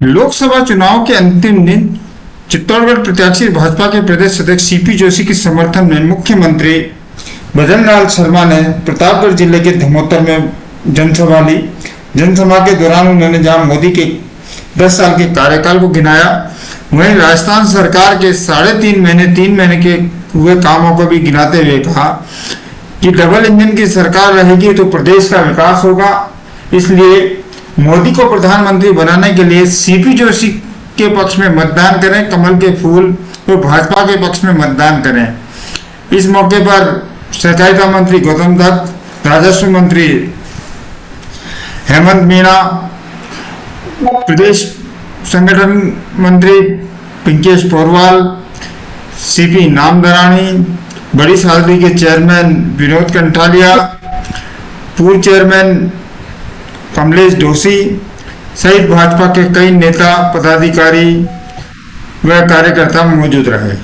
लोकसभा चुनाव के अंतिम दिन चित्तौड़गढ़ प्रत्याशी भाजपा के प्रदेश अध्यक्ष सीपी जोशी के समर्थन में मुख्यमंत्री भजन लाल शर्मा ने प्रतापगढ़ जिले के धमोतर में जनसभा ली। जनसभा के दौरान उन्होंने जहां मोदी के 10 साल के कार्यकाल को गिनाया, वहीं राजस्थान सरकार के 3 महीने के हुए कामों को भी गिनाते हुए कहा कि डबल इंजन की सरकार रहेगी तो प्रदेश का विकास होगा। इसलिए मोदी को प्रधानमंत्री बनाने के लिए सीपी जोशी के पक्ष में मतदान करें, कमल के फूल और भाजपा के पक्ष में मतदान करें। इस मौके पर सहकारिता मंत्री गौतम दत्त, राजस्व मंत्री हेमंत मीणा, प्रदेश संगठन मंत्री पिंकेश पोरवाल, सीपी नामदरानी, बड़ी सादरी के चेयरमैन विनोद कंठालिया, पूर्व चेयरमैन कमलेश जोशी सहित भाजपा के कई नेता, पदाधिकारी व कार्यकर्ता मौजूद रहे।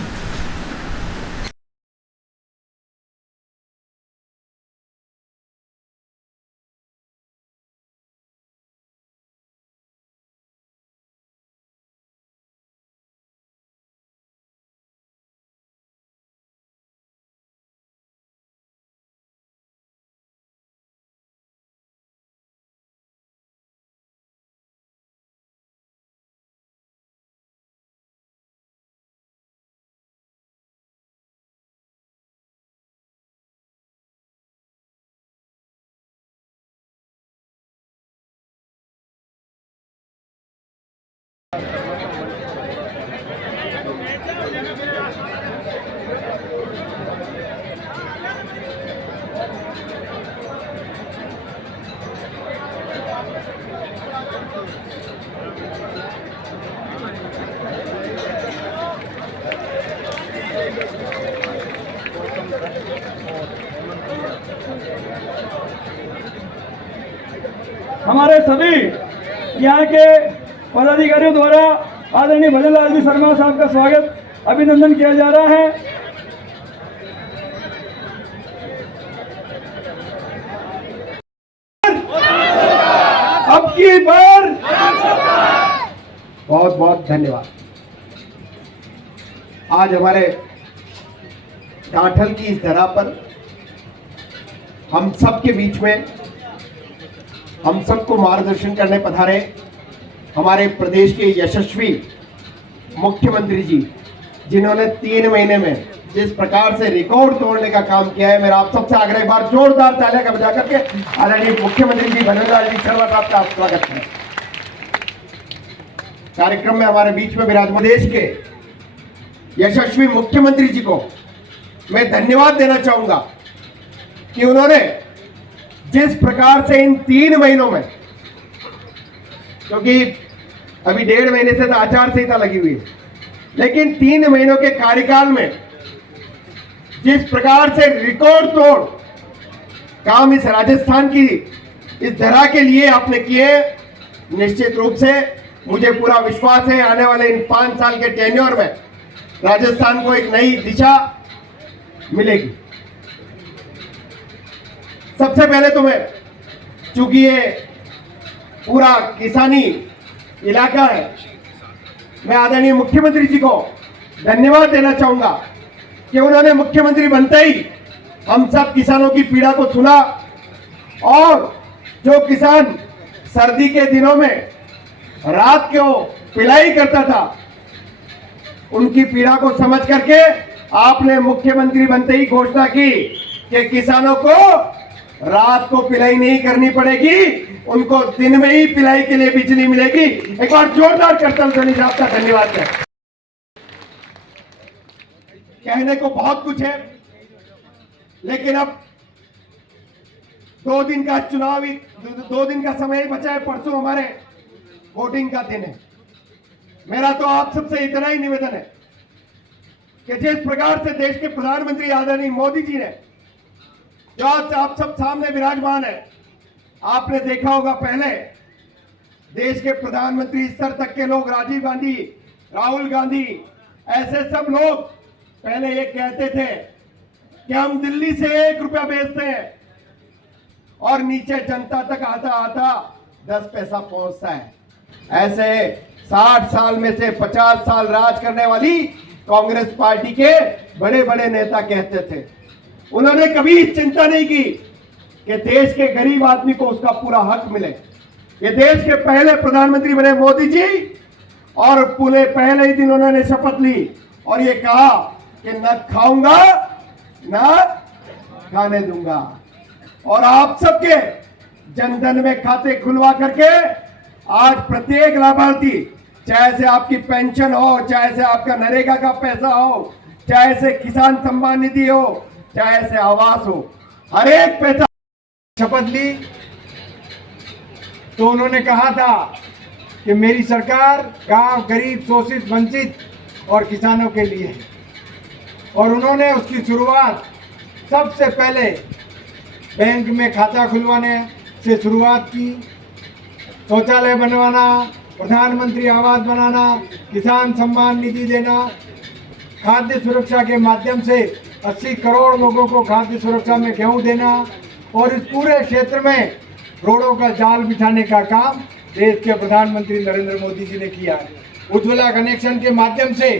हमारे सभी यहाँ के पदाधिकारियों द्वारा आदरणीय भजन लाल जी शर्मा साहब का स्वागत, अभिनंदन किया जा रहा है। अब की बार बहुत बहुत धन्यवाद। आज हमारे टाठल की इस धरा पर हम सबके बीच में हम सबको मार्गदर्शन करने पधारे हमारे प्रदेश के यशस्वी मुख्यमंत्री जी, जिन्होंने 3 महीने में जिस प्रकार से रिकॉर्ड तोड़ने का काम किया है, मेरा आप सबसे आग्रह एक बार जोरदार तालियां बजा करके आदरणीय मुख्यमंत्री जी भजन लाल जी शर्मा साहब का स्वागत करें। कार्यक्रम में हमारे बीच में विराजमान देश के यशस्वी मुख्यमंत्री जी को मैं धन्यवाद देना चाहूंगा कि उन्होंने जिस प्रकार से इन 3 महीनों में, क्योंकि अभी 1.5 महीने से तो आचार संहिता लगी हुई है, लेकिन 3 महीनों के कार्यकाल में जिस प्रकार से रिकॉर्ड तोड़ काम इस राजस्थान की इस धरा के लिए आपने किए, निश्चित रूप से मुझे पूरा विश्वास है आने वाले इन 5 साल के टेन्योर में राजस्थान को एक नई दिशा मिलेगी। सबसे पहले तो मैं, चूंकि ये पूरा किसानी इलाका है, मैं आदरणीय मुख्यमंत्री जी को धन्यवाद देना चाहूंगा कि उन्होंने मुख्यमंत्री बनते ही हम सब किसानों की पीड़ा को सुना और जो किसान सर्दी के दिनों में रात को पिलाई करता था, उनकी पीड़ा को समझ करके आपने मुख्यमंत्री बनते ही घोषणा की कि किसानों को रात को पिलाई नहीं करनी पड़ेगी, उनको दिन में ही पिलाई के लिए बिजली मिलेगी। एक बार जोरदार करतल ध्वनि साहब का धन्यवाद है। कहने को बहुत कुछ है, लेकिन अब 2 दिन का चुनावी 2 दिन का समय ही बचा है। परसों हमारे वोटिंग का दिन है। मेरा तो आप सबसे इतना ही निवेदन है कि जिस प्रकार से देश के प्रधानमंत्री आदरणीय मोदी जी ने, जो आज आप सब सामने विराजमान है, आपने देखा होगा पहले देश के प्रधानमंत्री स्तर तक के लोग, राजीव गांधी, राहुल गांधी, ऐसे सब लोग पहले ये कहते थे कि हम दिल्ली से 1 रुपया बेचते हैं और नीचे जनता तक आता आता 10 पैसा पहुंचता है। ऐसे 60 साल में से 50 साल राज करने वाली कांग्रेस पार्टी के बड़े बड़े नेता कहते थे। उन्होंने कभी चिंता नहीं की कि देश के गरीब आदमी को उसका पूरा हक मिले। ये देश के पहले प्रधानमंत्री बने मोदी जी, और पूरे पहले ही दिन उन्होंने शपथ ली और ये कहा कि न खाऊंगा न खाने दूंगा। और आप सबके जनधन में खाते खुलवा करके आज प्रत्येक लाभार्थी, चाहे से आपकी पेंशन हो, चाहे से आपका नरेगा का पैसा हो, चाहे से किसान सम्मान निधि हो, चाहे से आवास हो, हर एक पैसा। शपथ ली तो उन्होंने कहा था कि मेरी सरकार गांव, गरीब, शोषित, वंचित और किसानों के लिए है। और उन्होंने उसकी शुरुआत सबसे पहले बैंक में खाता खुलवाने से शुरुआत की, शौचालय बनवाना, प्रधानमंत्री आवास बनाना, किसान सम्मान निधि देना, खाद्य सुरक्षा के माध्यम से 80 करोड़ लोगों को खाद्य सुरक्षा में गेहूं देना, और इस पूरे क्षेत्र में रोडों का जाल बिछाने का काम देश के प्रधानमंत्री नरेंद्र मोदी जी ने किया है। उज्ज्वला कनेक्शन के माध्यम से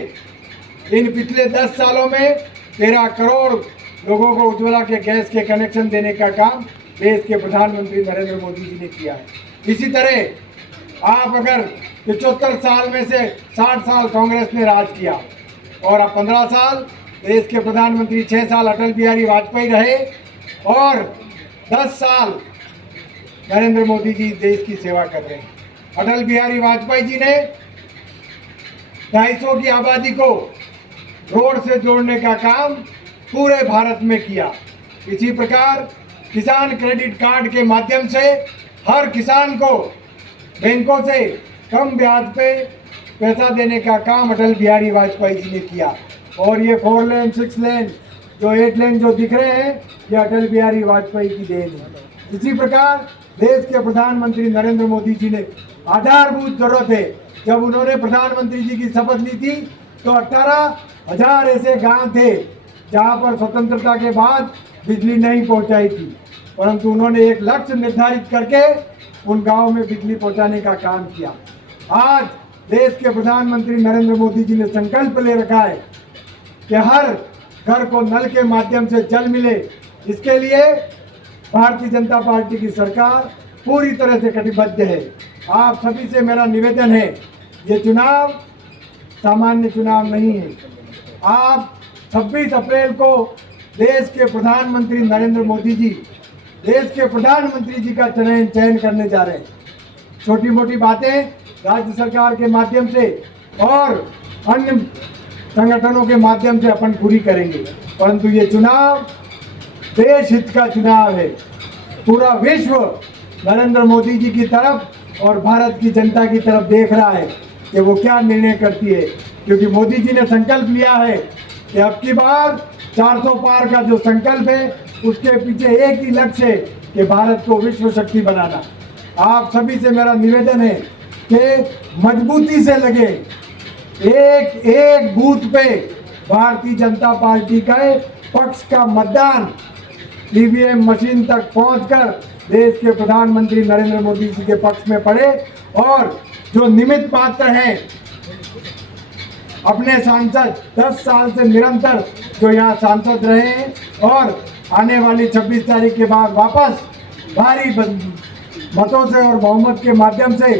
इन पिछले 10 सालों में 13 करोड़ लोगों को उज्ज्वला के गैस के कनेक्शन देने का काम देश के प्रधानमंत्री नरेंद्र मोदी जी ने किया है। इसी तरह आप अगर 75 साल में से 60 साल कांग्रेस ने राज किया और अब 15 साल देश के प्रधानमंत्री, 6 साल अटल बिहारी वाजपेयी रहे और 10 साल नरेंद्र मोदी जी देश की सेवा कर रहे हैं। अटल बिहारी वाजपेयी जी ने 250 की आबादी को रोड से जोड़ने का काम पूरे भारत में किया। इसी प्रकार किसान क्रेडिट कार्ड के माध्यम से हर किसान को बैंकों से कम ब्याज पे पैसा देने का काम अटल बिहारी वाजपेयी जी ने किया। और ये 4 लेन, 6 लेन, जो 8 लेन जो दिख रहे हैं, ये अटल बिहारी वाजपेयी की देन है। इसी प्रकार देश के प्रधानमंत्री नरेंद्र मोदी जी ने आधारभूत जरूरतें, जब उन्होंने प्रधानमंत्री जी की शपथ ली थी तो 18,000 ऐसे गांव थे जहां पर स्वतंत्रता के बाद बिजली नहीं पहुंचाई थी, परंतु उन्होंने एक लक्ष्य निर्धारित करके उन गांवों में बिजली पहुंचाने का काम किया। आज देश के प्रधानमंत्री नरेंद्र मोदी जी ने संकल्प ले रखा है कि हर घर को नल के माध्यम से जल मिले। इसके लिए भारतीय जनता पार्टी की सरकार पूरी तरह से कटिबद्ध है। आप सभी से मेरा निवेदन है, ये चुनाव सामान्य चुनाव नहीं है। आप 26 अप्रैल को देश के प्रधानमंत्री नरेंद्र मोदी जी, देश के प्रधानमंत्री जी का चयन करने जा रहे हैं। छोटी मोटी बातें राज्य सरकार के माध्यम से और अन्य संगठनों के माध्यम से अपन पूरी करेंगे, परंतु ये चुनाव देश हित का चुनाव है। पूरा विश्व नरेंद्र मोदी जी की तरफ और भारत की जनता की तरफ देख रहा है कि वो क्या निर्णय करती है, क्योंकि मोदी जी ने संकल्प लिया है कि अब की बार 400 पार का जो संकल्प है उसके पीछे एक ही लक्ष्य है कि भारत को विश्व शक्ति बनाना। आप सभी से मेरा निवेदन है कि मजबूती से लगे, एक एक बूथ पे भारतीय जनता पार्टी के पक्ष का मतदान ईवीएम मशीन तक पहुंचकर देश के प्रधानमंत्री नरेंद्र मोदी जी के पक्ष में पड़े, और जो निमित्त पात्र हैं अपने सांसद 10 साल से निरंतर जो यहाँ सांसद रहे हैं और आने वाली 26 तारीख के बाद वापस भारी मतों से और बहुमत के माध्यम से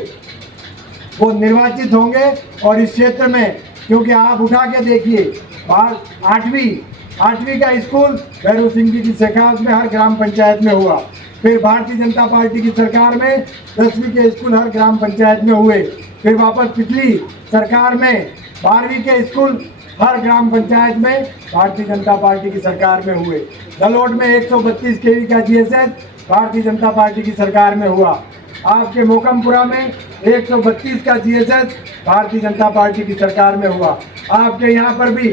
वो निर्वाचित होंगे। और इस क्षेत्र में, क्योंकि आप उठा के देखिए, 8वीं का स्कूल भैरू सिंह जी की शेखावत में हर ग्राम पंचायत में हुआ। फिर भारतीय जनता पार्टी की सरकार में 10वीं के स्कूल हर ग्राम पंचायत में हुए। फिर वापस पिछली सरकार में 12वीं के स्कूल हर ग्राम पंचायत में भारतीय जनता पार्टी की सरकार में हुए। दलोट में 132 केवी का जीएसएस भारतीय जनता पार्टी की सरकार में हुआ। आपके मोकमपुरा में 132 का जीएसएस भारतीय जनता पार्टी की सरकार में हुआ। आपके यहाँ पर भी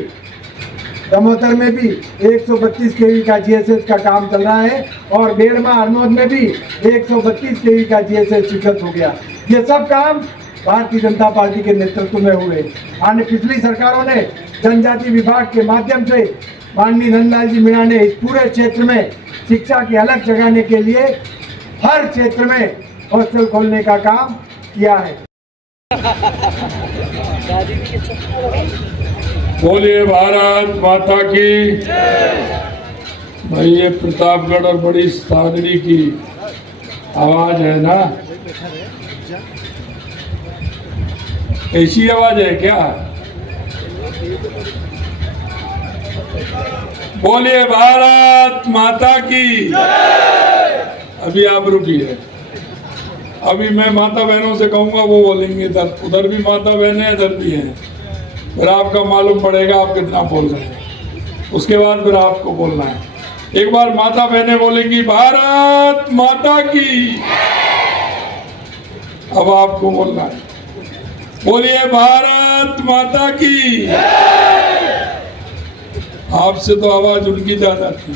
दमोतर में भी 132 केवी का जीएसएस का काम चल रहा है, और बेड़मा हरनौत में भी 132 केवी का जीएसएस स्वीकृत हो गया। ये सब काम भारतीय जनता पार्टी के नेतृत्व में हुए। अन्य पिछली सरकारों ने जनजाति विभाग के माध्यम से माननीय नंदलाल जी मीणा ने इस पूरे क्षेत्र में शिक्षा की अलग जगाने के लिए हर क्षेत्र में हॉस्टल खोलने का काम किया है। बोलिए भारत माता की। भाई ये प्रतापगढ़ और बड़ी सादड़ी की आवाज है ना, ऐसी आवाज है क्या? बोलिए भारत माता की। अभी आप रुकिए, अभी मैं माता बहनों से कहूंगा, वो बोलेंगे इधर, उधर भी माता बहनें इधर भी हैं, फिर आपका मालूम पड़ेगा आप कितना बोल रहे हैं, उसके बाद फिर आपको बोलना है। एक बार माता बहनें बोलेंगी भारत माता की, अब आपको बोलना है, बोलिए भारत माता की। आपसे तो आवाज उनकी ज्यादा थी,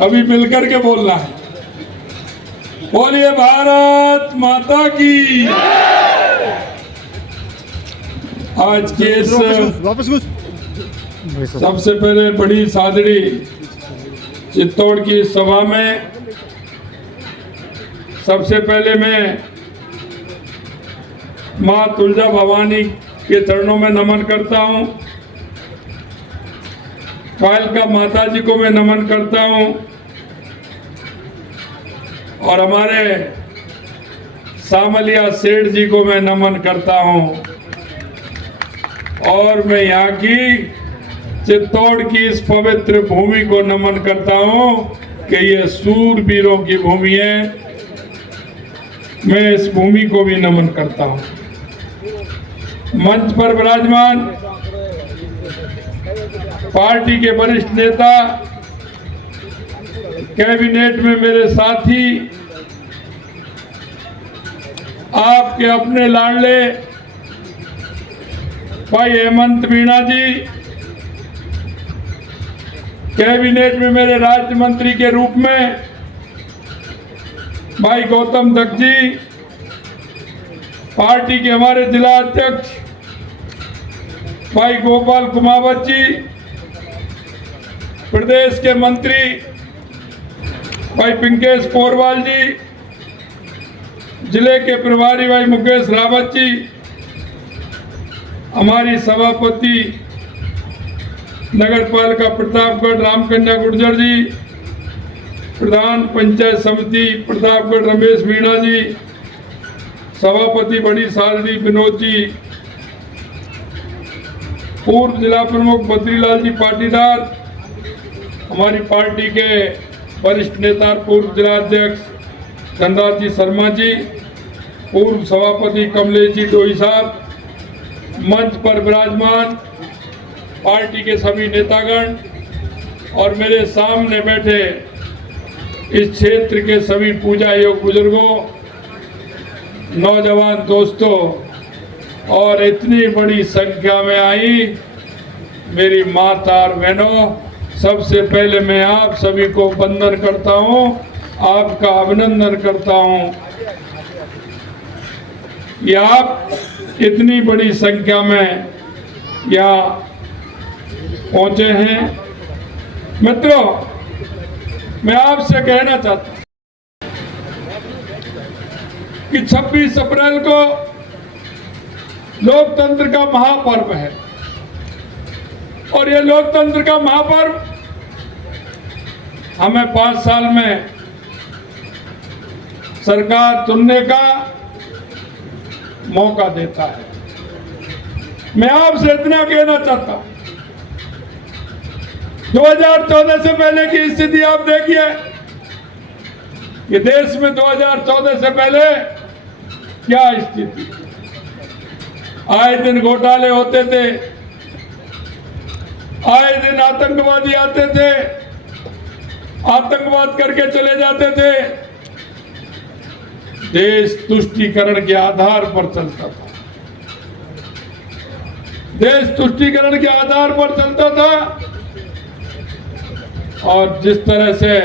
अभी मिलकर के बोलना है, बोलिए भारत माता की। आज के इस सबसे पहले बड़ी सादड़ी चित्तौड़ की सभा में सबसे पहले मैं मां तुलजा भवानी के चरणों में नमन करता हूं, कालका माता जी को मैं नमन करता हूं, और हमारे सामलिया सेठ जी को मैं नमन करता हूं, और मैं यहाँ की चित्तौड़ की इस पवित्र भूमि को नमन करता हूं कि ये सूरवीरों की भूमि है। मैं इस भूमि को भी नमन करता हूं। मंच पर विराजमान पार्टी के वरिष्ठ नेता, कैबिनेट में मेरे साथी, आपके अपने लाडले भाई हेमंत मीणा जी, कैबिनेट में मेरे राज्य मंत्री के रूप में भाई गौतम दत्त जी, पार्टी के हमारे जिला अध्यक्ष भाई गोपाल कुमावत जी, प्रदेश के मंत्री भाई पिंकेश पोरवाल जी, जिले के प्रभारी भाई मुकेश रावत जी, हमारी सभापति नगर पालिका प्रतापगढ़ रामकन्या गुर्जर जी, प्रधान पंचायत समिति प्रतापगढ़ रमेश मीणा जी, सभापति बड़ी सादड़ी विनोद जी, पूर्व जिला प्रमुख बद्रीलाल जी पाटीदार, हमारी पार्टी के वरिष्ठ नेता पूर्व जिला अध्यक्ष धनराज जी शर्मा जी, पूर्व सभापति कमलेश जी डोई साहब, मंच पर विराजमान पार्टी के सभी नेतागण और मेरे सामने बैठे इस क्षेत्र के सभी पूजा योग बुजुर्गों, नौजवान दोस्तों और इतनी बड़ी संख्या में आई मेरी माता और बहनों, सबसे पहले मैं आप सभी को वंदन करता हूं, आपका अभिनंदन करता हूं कि आप इतनी बड़ी संख्या में यहाँ पहुंचे हैं। मित्रों, मैं आपसे कहना चाहता हूं कि 26 अप्रैल को लोकतंत्र का महापर्व है, और ये लोकतंत्र का महापर्व हमें 5 साल में सरकार चुनने का मौका देता है। मैं आपसे इतना कहना चाहता हूं, 2014 से पहले की स्थिति आप देखिए कि देश में 2014 से पहले क्या स्थिति, आए दिन घोटाले होते थे, आए दिन आतंकवादी आते थे, आतंकवाद करके चले जाते थे, देश तुष्टीकरण के आधार पर चलता था, देश तुष्टीकरण के आधार पर चलता था। और जिस तरह से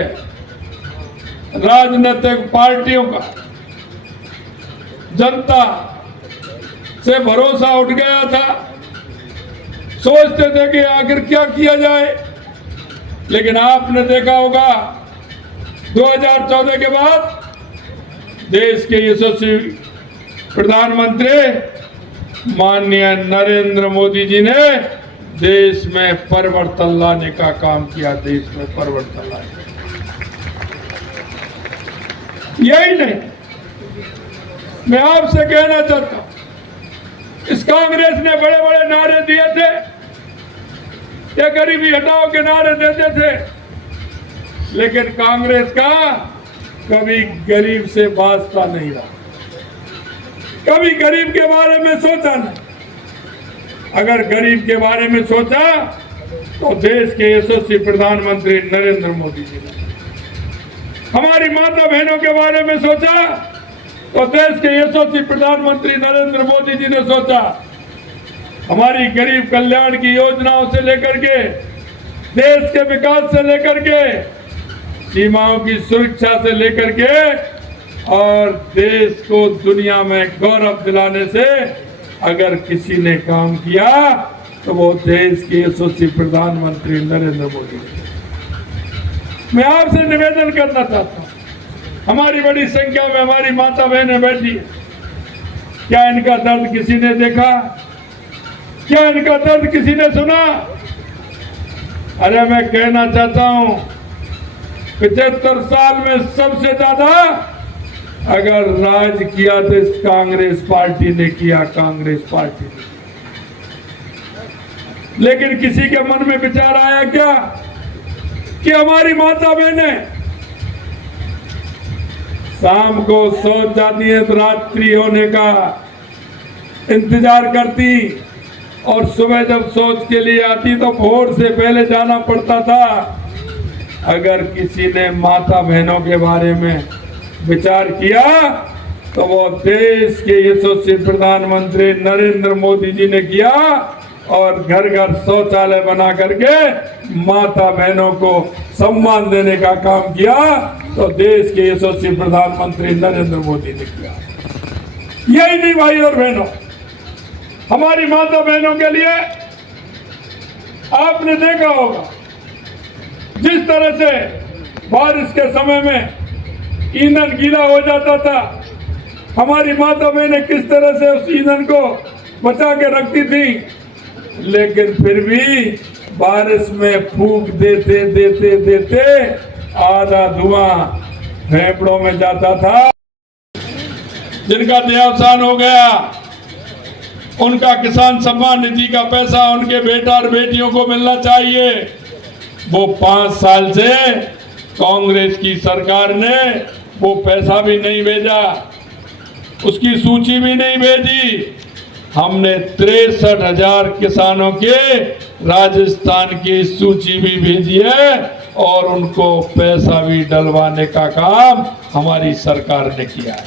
राजनीतिक पार्टियों का जनता से भरोसा उठ गया था, सोचते थे कि आखिर क्या किया जाए, लेकिन आपने देखा होगा 2014 के बाद देश के यशस्वी प्रधानमंत्री माननीय नरेंद्र मोदी जी ने देश में परिवर्तन लाने का काम किया। देश में परिवर्तन लाने, यही नहीं, मैं आपसे कहना चाहता हूं, इस कांग्रेस ने बड़े बड़े नारे दिए थे, ये गरीबी हटाओ के नारे देते थे, लेकिन कांग्रेस का कभी गरीब से वास्ता नहीं रहा, कभी गरीब के बारे में सोचा नहीं। अगर गरीब के बारे में सोचा तो देश के यशस्वी प्रधानमंत्री नरेंद्र मोदी जी ने, हमारी माता बहनों के बारे में सोचा तो देश के यशस्वी प्रधानमंत्री नरेंद्र मोदी जी ने सोचा। हमारी गरीब कल्याण की योजनाओं से लेकर के, देश के विकास से लेकर के, सीमाओं की सुरक्षा से लेकर के और देश को दुनिया में गौरव दिलाने से अगर किसी ने काम किया तो वो देश के यशस्वी प्रधानमंत्री नरेंद्र मोदी जी। मैं आपसे निवेदन करना चाहता हूं, हमारी बड़ी संख्या में हमारी माता बहनें बैठी है, क्या इनका दर्द किसी ने देखा? क्या इनका दर्द किसी ने सुना? अरे मैं कहना चाहता हूं, 75 साल में सबसे ज्यादा अगर राज किया तो इस कांग्रेस पार्टी ने किया, कांग्रेस पार्टी ने। लेकिन किसी के मन में विचार आया क्या कि हमारी माता बहनें शाम को सोच जाती है तो रात्रि होने का इंतजार करती, और सुबह जब सोच के लिए आती तो भोर से पहले जाना पड़ता था। अगर किसी ने माता बहनों के बारे में विचार किया तो वो देश के यशस्वी प्रधानमंत्री नरेंद्र मोदी जी ने किया, और घर घर शौचालय बना करके माता बहनों को सम्मान देने का काम किया तो देश के यशस्वी प्रधानमंत्री नरेंद्र मोदी ने किया। यही नहीं भाई और बहनों, हमारी माता बहनों के लिए आपने देखा होगा जिस तरह से बारिश के समय में ईंधन गीला हो जाता था, हमारी माता बहनें किस तरह से उस ईंधन को बचा के रखती थी, लेकिन फिर भी बारिश में फूंक देते देते देते आधा धुआं फेफड़ों में जाता था। जिनका देहावसान हो गया उनका किसान सम्मान निधि का पैसा उनके बेटा और बेटियों को मिलना चाहिए। वो 5 साल से कांग्रेस की सरकार ने वो पैसा भी नहीं भेजा, उसकी सूची भी नहीं भेजी। हमने 63,000 किसानों के राजस्थान की सूची भी भेजी है और उनको पैसा भी डलवाने का काम हमारी सरकार ने किया है।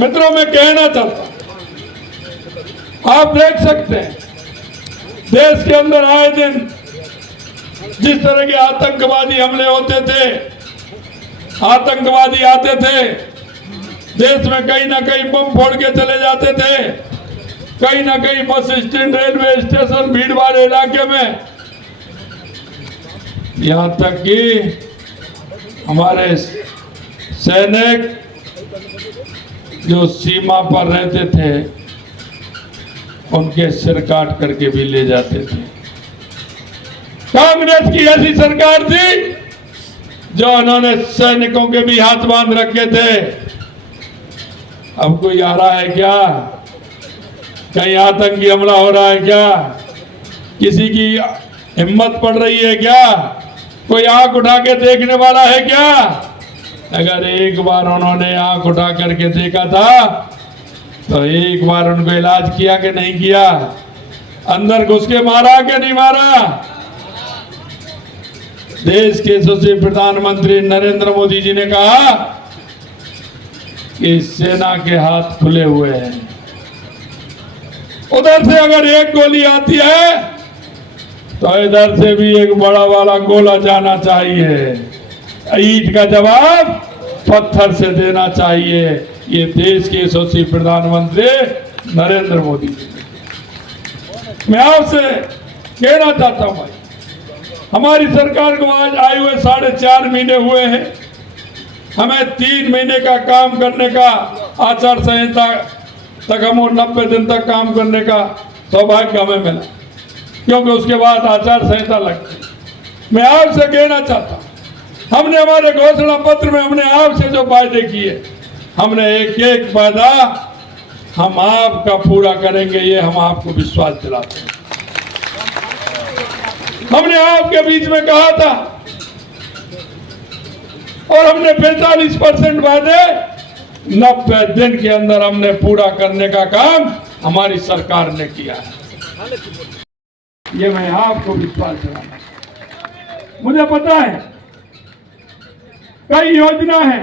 मित्रों, मैं कहना चाहता हूं, आप देख सकते हैं देश के अंदर आए दिन जिस तरह के आतंकवादी हमले होते थे, आतंकवादी आते थे, देश में कहीं ना कहीं बम फोड़ के चले जाते थे, कहीं ना कहीं बस स्टैंड, रेलवे स्टेशन, भीड़ वाले इलाके में, यहां तक कि हमारे सैनिक जो सीमा पर रहते थे उनके सिर काट करके भी ले जाते थे। कांग्रेस की ऐसी सरकार थी जो उन्होंने सैनिकों के भी हाथ बांध रखे थे। अब कोई आ रहा है क्या? कहीं आतंकी हमला हो रहा है क्या? किसी की हिम्मत पड़ रही है क्या? कोई आंख उठा के देखने वाला है क्या? अगर एक बार उन्होंने आंख उठा करके देखा था तो एक बार उनको इलाज किया कि नहीं किया? अंदर घुस के मारा कि नहीं मारा? देश के यशस्वी प्रधानमंत्री नरेंद्र मोदी जी ने कहा कि सेना के हाथ खुले हुए हैं, उधर से अगर एक गोली आती है तो इधर से भी एक बड़ा वाला गोला जाना चाहिए। ईंट का जवाब पत्थर से देना चाहिए। ये देश के यशस्वी प्रधानमंत्री नरेंद्र मोदी जी। मैं आपसे कहना चाहता हूं भाई, हमारी सरकार को आज आए हुए 4.5 महीने हुए हैं। हमें 3 महीने का काम करने का आचार संहिता तक हम 90 दिन तक काम करने का सौभाग्य हमें मिला, क्योंकि उसके बाद आचार संहिता लगती। मैं आपसे कहना चाहता हूँ, हमने हमारे घोषणा पत्र में हमने आपसे जो वायदे किए, हमने एक एक वादा हम आपका पूरा करेंगे, ये हम आपको विश्वास दिलाते हैं। हमने आपके बीच में कहा था और हमने 45% वादे 90 दिन के अंदर हमने पूरा करने का काम हमारी सरकार ने किया है। ये मैं आपको विश्वास दिलाना, मुझे पता है कई योजना है,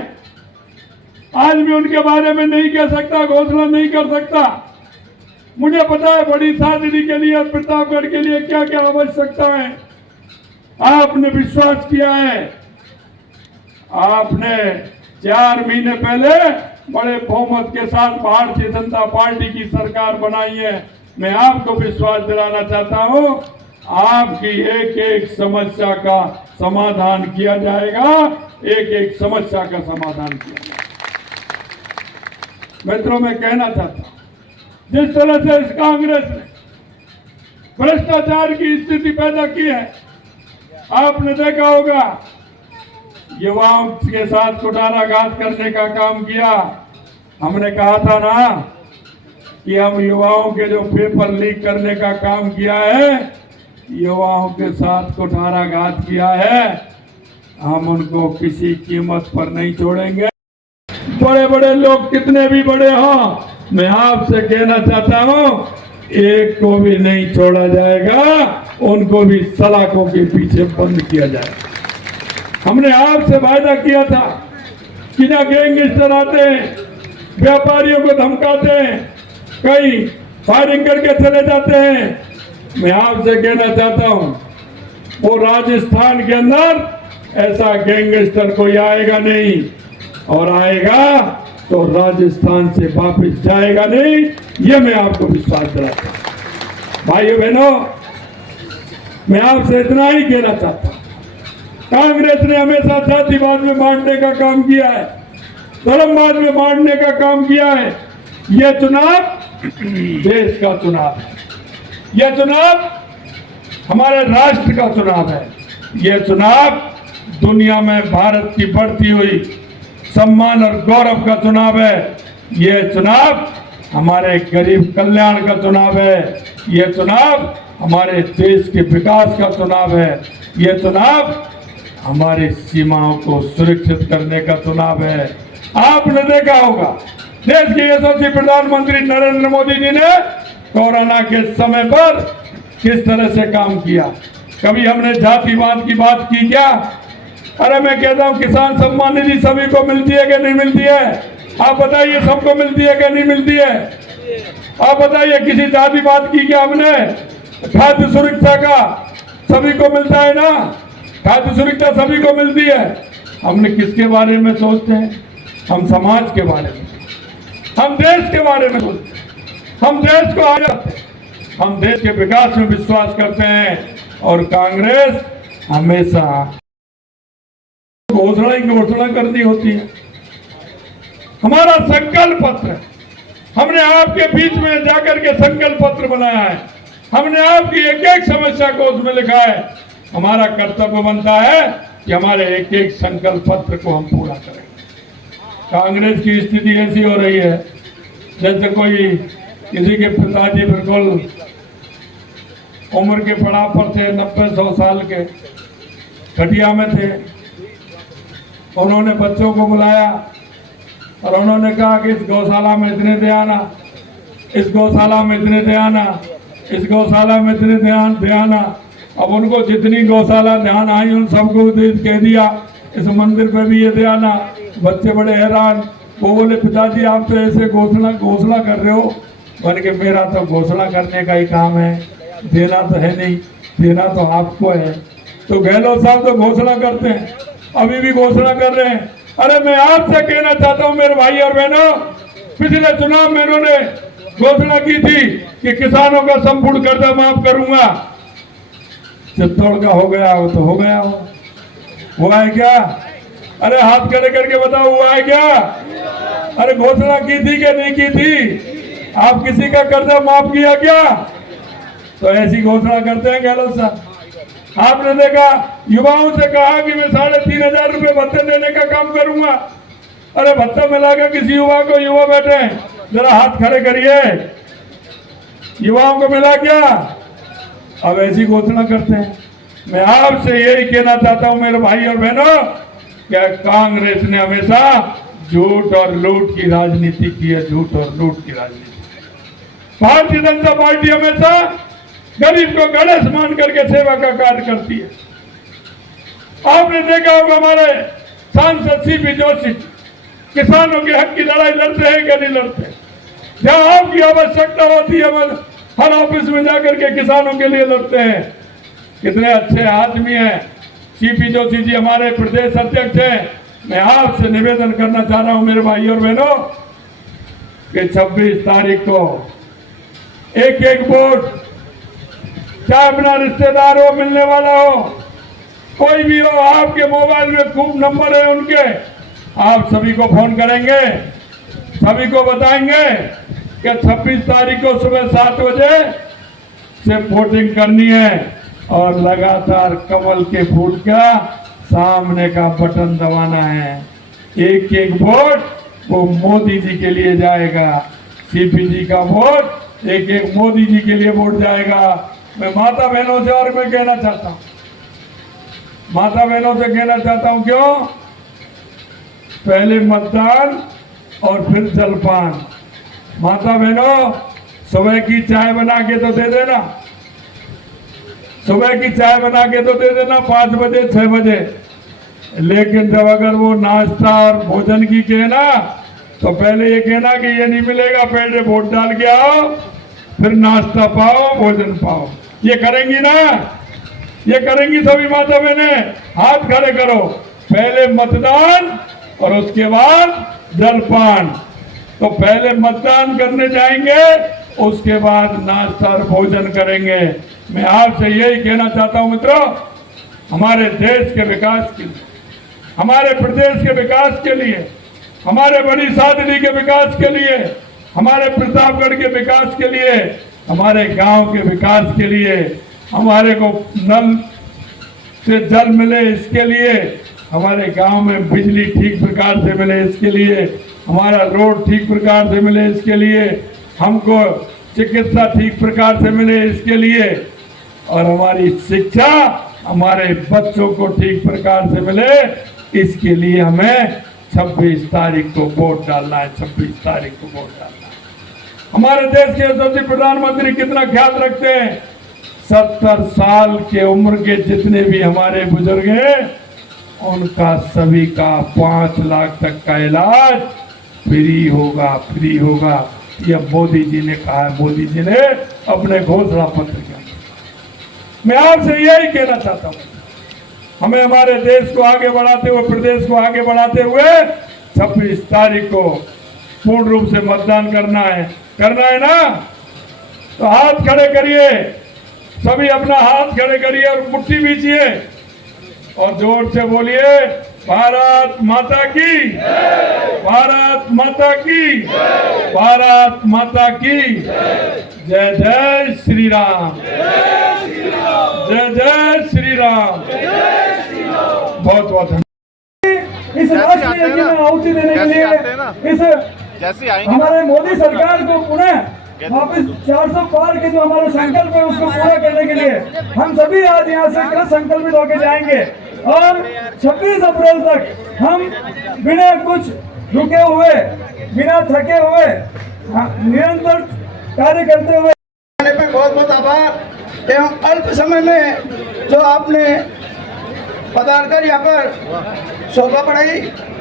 आज मैं उनके बारे में नहीं कह सकता, घोषणा नहीं कर सकता। मुझे पता है बड़ी शादी के लिए, प्रतापगढ़ के लिए क्या क्या आवश्यकता है। आपने विश्वास किया है, आपने 4 महीने पहले बड़े बहुमत के साथ भारतीय जनता पार्टी की सरकार बनाई है। मैं आपको विश्वास दिलाना चाहता हूं, आपकी एक एक समस्या का समाधान किया जाएगा, एक एक समस्या का समाधान किया जाएगा। मित्रों, मैं कहना चाहता हूं, जिस तरह से इस कांग्रेस ने भ्रष्टाचार की स्थिति पैदा की है, आपने देखा होगा युवाओं के साथ कुठाराघात करने का काम किया। हमने कहा था ना कि हम युवाओं के जो पेपर लीक करने का काम किया है, युवाओं के साथ कुठाराघात किया है, हम उनको किसी कीमत पर नहीं छोड़ेंगे। बड़े बड़े लोग कितने भी बड़े हों, मैं आपसे कहना चाहता हूं, एक को भी नहीं छोड़ा जाएगा, उनको भी सलाखों के पीछे बंद किया जाएगा। हमने आपसे वायदा किया था कि ना गैंगस्टर आते हैं, व्यापारियों को धमकाते हैं, कई फायरिंग करके चले जाते हैं। मैं आपसे कहना चाहता हूं, वो राजस्थान के अंदर ऐसा गैंगस्टर कोई आएगा नहीं, और आएगा तो राजस्थान से वापस जाएगा नहीं, ये मैं आपको विश्वास दिलाता हूं। भाइयों बहनों, मैं आपसे इतना ही कहना चाहता हूं, कांग्रेस ने हमेशा जातिवाद में बांटने का काम किया है, धर्मवाद में बांटने का काम किया है। यह चुनाव देश का चुनाव है, यह चुनाव हमारे राष्ट्र का चुनाव है, यह चुनाव दुनिया में भारत की बढ़ती हुई सम्मान और गौरव का चुनाव है, यह चुनाव हमारे गरीब कल्याण का चुनाव है, यह चुनाव हमारे देश के विकास का चुनाव है, यह चुनाव हमारी सीमाओं को सुरक्षित करने का चुनाव है। आपने देखा होगा देश के यशस्वी प्रधानमंत्री नरेंद्र मोदी जी ने कोरोना के समय पर किस तरह से काम किया। कभी हमने जातिवाद की बात की क्या? अरे मैं कहता हूं, किसान सम्मान निधि सभी को मिलती है कि नहीं मिलती है? आप बताइए, सबको मिलती है कि नहीं मिलती है? आप बताइए, किसी जातिवाद की क्या हमने? खाद्य सुरक्षा का सभी को मिलता है ना, खाद्य सुरक्षा सभी को मिलती है। हमने किसके बारे में सोचते हैं? हम समाज के बारे में, हम देश के बारे में सोचते हैं, हम देश को आगे रखते हैं, हम देश के विकास में विश्वास करते हैं। और कांग्रेस हमेशा घोषणा करनी होती है। हमारा संकल्प पत्र, हमने आपके बीच में जाकर के संकल्प पत्र बनाया है, हमने आपकी एक एक समस्या को उसमें लिखा है। हमारा कर्तव्य बनता है कि हमारे एक एक संकल्प पत्र को हम पूरा करें। कांग्रेस की स्थिति ऐसी हो रही है जैसे कोई किसी के पिताजी बिल्कुल उम्र के पड़ाव पर थे, 90-100 साल के, खटिया में थे। उन्होंने बच्चों को बुलाया और उन्होंने कहा कि इस गौशाला में इतने दे आना, इस गौशाला में इतने दे आना, इस गौशाला में इतने दे आना। अब उनको जितनी गौशाला ध्यान आई उन सबको कह दिया इस मंदिर पे भी ये दे आना। बच्चे बड़े हैरान, वो बोले पिताजी आप तो ऐसे घोषणा कर रहे हो। बन के मेरा तो घोषणा करने का ही काम है, देना तो है नहीं, देना तो आपको है। तो गहलोत साहब तो घोषणा करते हैं, अभी भी घोषणा कर रहे हैं। अरे मैं आपसे कहना चाहता हूं मेरे भाई और बहनों, पिछले चुनाव में इन्होंने घोषणा की थी कि किसानों का संपूर्ण कर्जा माफ करूंगा। चित्तौड़ का हो गया, वो तो हो गया, हुआ है क्या? अरे हाथ खड़े करके बताओ, हुआ है क्या? अरे घोषणा की थी कि नहीं की थी? आप किसी का कर्जा माफ किया क्या? तो ऐसी घोषणा करते हैं गहलोत साहब। आपने देखा युवाओं से कहा कि मैं 3,500 रुपए भत्ते देने का काम करूंगा। अरे भत्ता मिलाकर किसी युवा को, युवा बैठे हैं जरा हाथ खड़े करिए, युवाओं को मिला क्या? अब ऐसी घोषणा करते हैं। मैं आपसे यही कहना चाहता हूं मेरे भाई और बहनों, क्या कांग्रेस ने हमेशा झूठ और लूट की राजनीति की है, झूठ और लूट की राजनीति। भारतीय जनता पार्टी हमेशा गरीब को गणेश मान करके सेवा का कार्य करती है। आपने देखा होगा हमारे सांसद सीपी जोशी किसानों के हक की लड़ाई लड़ते हैं कि नहीं लड़ते? जहां आपकी आवश्यकता होती है हर ऑफिस में जाकर के किसानों के लिए लड़ते हैं। कितने अच्छे आदमी हैं सीपी जोशी जी, हमारे प्रदेश अध्यक्ष हैं। मैं आपसे निवेदन करना चाह रहा हूं मेरे भाई और बहनों कि 26 तारीख को एक वोट, चाहे अपना रिश्तेदार हो, मिलने वाला हो, कोई भी हो, आपके मोबाइल में खूब नंबर है उनके, आप सभी को फोन करेंगे, सभी को बताएंगे कि 26 तारीख को सुबह 7 बजे से वोटिंग करनी है और लगातार कमल के फूल का सामने का बटन दबाना है। एक वोट वो मोदी जी के लिए जाएगा। सीपी जी का वोट एक मोदी जी के लिए वोट जाएगा। मैं माता बहनों से और मैं कहना चाहता हूं, माता बहनों से कहना चाहता हूं, क्यों? पहले मतदान और फिर जलपान। माता बहनों, सुबह की चाय बना के तो दे देना, सुबह की चाय बना के तो दे देना 5 बजे 6 बजे, लेकिन जब अगर वो नाश्ता और भोजन की कहना तो पहले ये कहना कि ये नहीं मिलेगा, पहले वोट डाल के आओ, फिर नाश्ता पाओ, भोजन पाओ। ये करेंगी ना? ये करेंगी सभी माता बहने? हाथ खड़े करो। पहले मतदान और उसके बाद जलपान। तो पहले मतदान करने जाएंगे, उसके बाद नाश्ता और भोजन करेंगे। मैं आपसे यही कहना चाहता हूं मित्रों, हमारे देश के विकास के लिए, हमारे प्रदेश के विकास के लिए, हमारे बड़ी सादड़ी के विकास के लिए, हमारे प्रतापगढ़ के विकास के लिए, हमारे गांव के विकास के लिए, हमारे को नल से जल मिले इसके लिए, हमारे गांव में बिजली ठीक प्रकार से मिले इसके लिए, हमारा रोड ठीक प्रकार से मिले इसके लिए, हमको चिकित्सा ठीक प्रकार से मिले इसके लिए, और हमारी शिक्षा हमारे बच्चों को ठीक प्रकार से मिले इसके लिए हमें 26 तारीख को वोट डालना है। 26 तारीख को वोट डालना है। हमारे देश के यशस्वी प्रधानमंत्री कितना ख्याल रखते हैं? 70 साल के उम्र के जितने भी हमारे बुजुर्ग हैं उनका सभी का 5 लाख तक का इलाज फ्री होगा, फ्री होगा। यह मोदी जी ने कहा है, मोदी जी ने अपने घोषणा पत्र के अंदर। मैं आपसे यही कहना चाहता हूं, हमें हमारे देश को आगे बढ़ाते हुए, प्रदेश को आगे बढ़ाते हुए 26 तारीख को पूर्ण रूप से मतदान करना है ना? तो हाथ खड़े करिए, सभी अपना हाथ खड़े करिए और मुट्ठी बीचिए और जोर से बोलिए, भारत माता की, भारत माता की, भारत माता की जय जय श्री राम, जय जय श्री राम। बहुत बहुत धन्यवाद। इस राष्ट्रीय यज्ञ में आहुति देने के लिए इस हमारे मोदी सरकार को पुनः वापस 400 पार के जो हमारा संकल्प है उसको पूरा करने के लिए हम सभी आज यहाँ से कृत संकल्पित होकर जाएंगे और 26 अप्रैल तक हम बिना कुछ रुके हुए, बिना थके हुए, निरंतर कार्य करते हुए बहुत बहुत आभार एवं अल्प समय में जो आपने पधार कर यहाँ पर शोभा बढ़ाई।